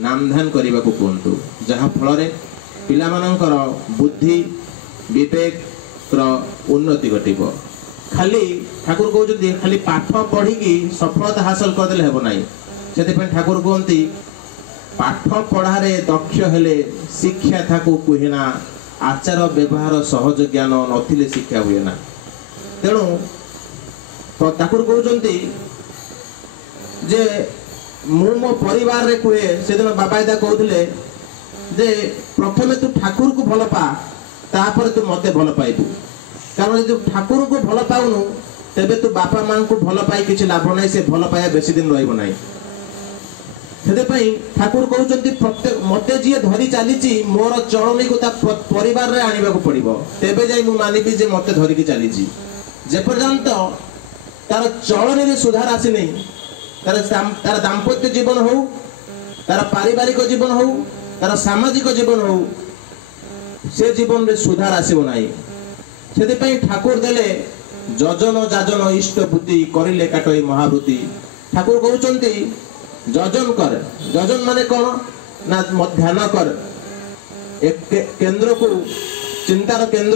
नामधान करने को कहतु जहाँ फल पिलामानंकर बुद्धि विवेक उन्नति घटब। खाली ठाकुर कहते खाली पाठ पढ़ी सफलता हासिल करदे हेब ना से ठाकुर कहते पाठ पढ़ारे दक्ष हेले शिक्षा थाकू कहेना आचार व्यवहार सहज ज्ञान नथिले शिक्षा हुए ना। तेणु तो ठाकुर कहते जे मु मो परिवार रे कहे से दिन बाबा दादा कहते जे प्रथमे तू ठाकुर को भल पा तापर तू मते भल पाइबू। कारण जो ठाकुर को भल पाऊनु तेबे तू बापा मां को भल पाई किछि लाभ नाही से भल पाया बेसी दिन रहइबो नाही। ठाकुर कहते प्रत्येक मते जी धरी चली मोर चलनी को परिवार रे आनिबा को पड़िबो तेबे जाई मु मानिबी जे मते धरिकी चली जे पर्यंत तार चलनी रे सुधार आसी नहीं तार दाम्पत्य जीवन हो तार पारिवारिक जीवन हो तार सामाजिक जीवन हो से जीवन रे सुधार आसीबो नाही। से ठाकुर देले जजन जाजन इष्ट बुद्धि करिले काटई महावृत्ति। ठाकुर कहते जजन कर जजन माने कौन ना ध्यान कर एक केंद्र को चिंतार केंद्र